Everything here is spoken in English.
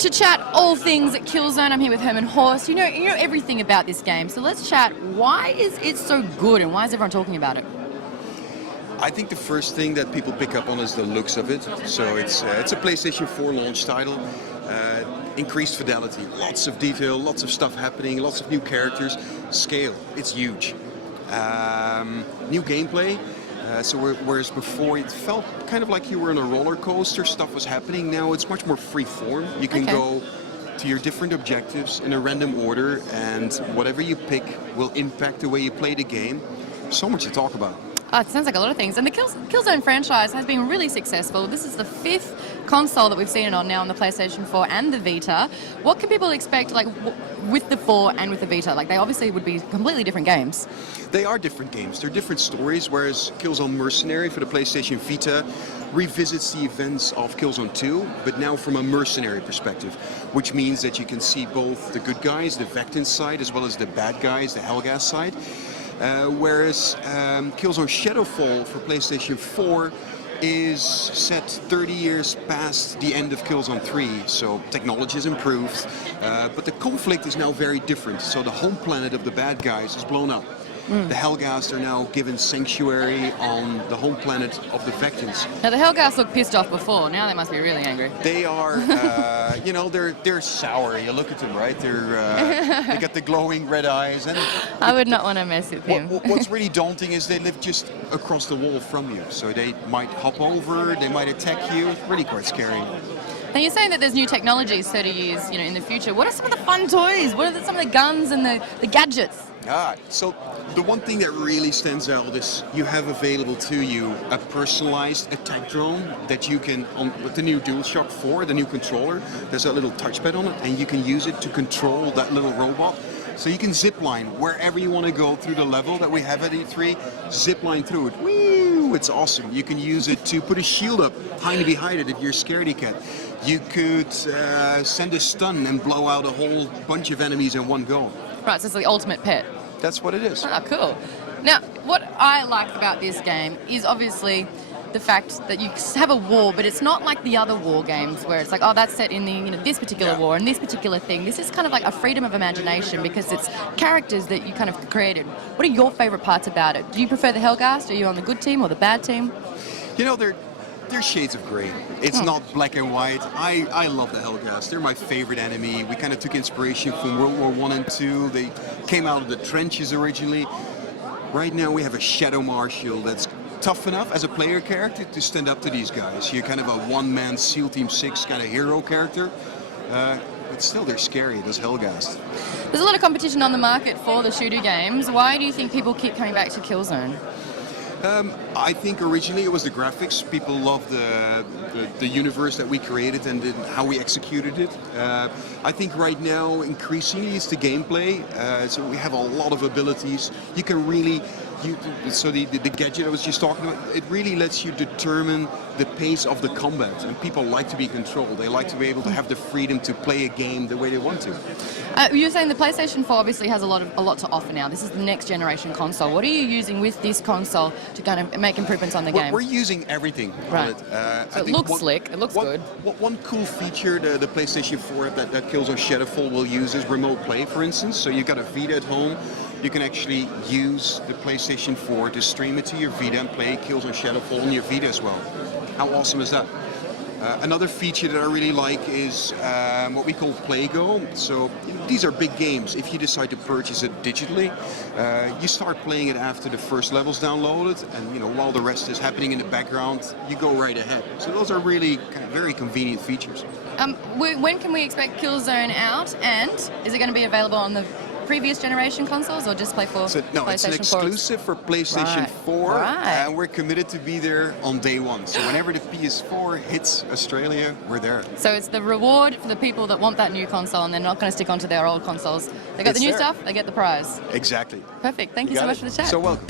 To chat all things at Killzone, I'm here with Hermen Hulst. You know everything about this game, so let's chat. Why is it so good, and why is everyone talking about it? I think the first thing that people pick up on is the looks of it. So it's a PlayStation 4 launch title, increased fidelity, lots of detail, lots of stuff happening, lots of new characters, scale. It's huge. New gameplay. Whereas before it felt kind of like you were on a roller coaster, stuff was happening. Now it's much more free form. You can go to your different objectives in a random order, and whatever you pick will impact the way you play the game. So much to talk about. Oh, it sounds like a lot of things. And the Killzone franchise has been really successful. This is the 5th console that we've seen it on now on the PlayStation 4 and the Vita. What can people expect, like, with the 4 and with the Vita? Like, they obviously would be completely different games. They are different games. They're different stories, whereas Killzone Mercenary for the PlayStation Vita revisits the events of Killzone 2, but now from a mercenary perspective, which means that you can see both the good guys, the Vectin side, as well as the bad guys, the Helghast side. Whereas Killzone Shadow Fall for PlayStation 4 is set 30 years past the end of Killzone 3, so technology has improved, but the conflict is now very different. So the home planet of the bad guys is blown up. The Helghast are now given sanctuary on the home planet of the Vectins. Now the Helghast looked pissed off before, now they must be really angry. They are, you know, they're sour. You look at them, right? They got the glowing red eyes. And I would not want to mess with him. What's really daunting is they live just across the wall from you. So they might hop over, they might attack you. It's really quite scary. Now you're saying that there's new technologies 30 years, in the future. What are some of the fun toys? What are some of the guns and the gadgets? So the one thing that really stands out is you have available to you a personalized attack drone that you can, with the new DualShock 4, the new controller, there's a little touchpad on it, and you can use it to control that little robot. So you can zipline wherever you want to go through the level that we have at E3, zipline through it. Woo! It's awesome. You can use it to put a shield up behind it if you're a scaredy cat. You could send a stun and blow out a whole bunch of enemies in one go. Right, so it's the ultimate pet. That's what it is. Oh, cool. Now, what I like about this game is obviously the fact that you have a war, but it's not like the other war games where it's like, oh, that's set in the this particular war and this particular thing. This is kind of like a freedom of imagination because it's characters that you kind of created. What are your favourite parts about it? Do you prefer the Helghast? Are you on the good team or the bad team? You know, they're shades of grey. It's not black and white. I love the Helghast. They're my favorite enemy. We kind of took inspiration from World War I and II. They came out of the trenches originally. Right now we have a Shadow Marshal that's tough enough as a player character to stand up to these guys. You're kind of a one-man SEAL Team 6 kind of hero character. But still, they're scary, those Helghast. There's a lot of competition on the market for the shooter games. Why do you think people keep coming back to Killzone? I think originally it was the graphics. People loved the universe that we created and how we executed it. I think right now increasingly it's the gameplay. So we have a lot of abilities. You can really, the gadget I was just talking about, it really lets you determine the pace of the combat. And people like to be controlled. They like to be able to have the freedom to play a game the way they want to. You're saying the PlayStation 4 obviously has a lot to offer now. This is the next generation console. What are you using with this console to kind of make improvements on the game? We're using everything on it. So it looks slick, it looks good. One cool feature the PlayStation 4 that Killzone Shadow Fall will use is remote play, for instance. So you've got a Vita at home. You can actually use the PlayStation 4 to stream it to your Vita and play Killzone Shadow Fall on your Vita as well. How awesome is that? Another feature that I really like is what we call Play-Go. So these are big games. If you decide to purchase it digitally, you start playing it after the first level's downloaded, and while the rest is happening in the background, you go right ahead. So those are really kind of very convenient features. When can we expect Killzone out, and is it going to be available on the previous generation consoles or just play for No, it's an exclusive for PlayStation 4, and we're committed to be there on day one. So whenever the PS4 hits Australia, we're there. So it's the reward for the people that want that new console and they're not going to stick onto their old consoles. They got the new stuff, they get the prize. Exactly. Perfect. Thank you so much for the chat. So welcome.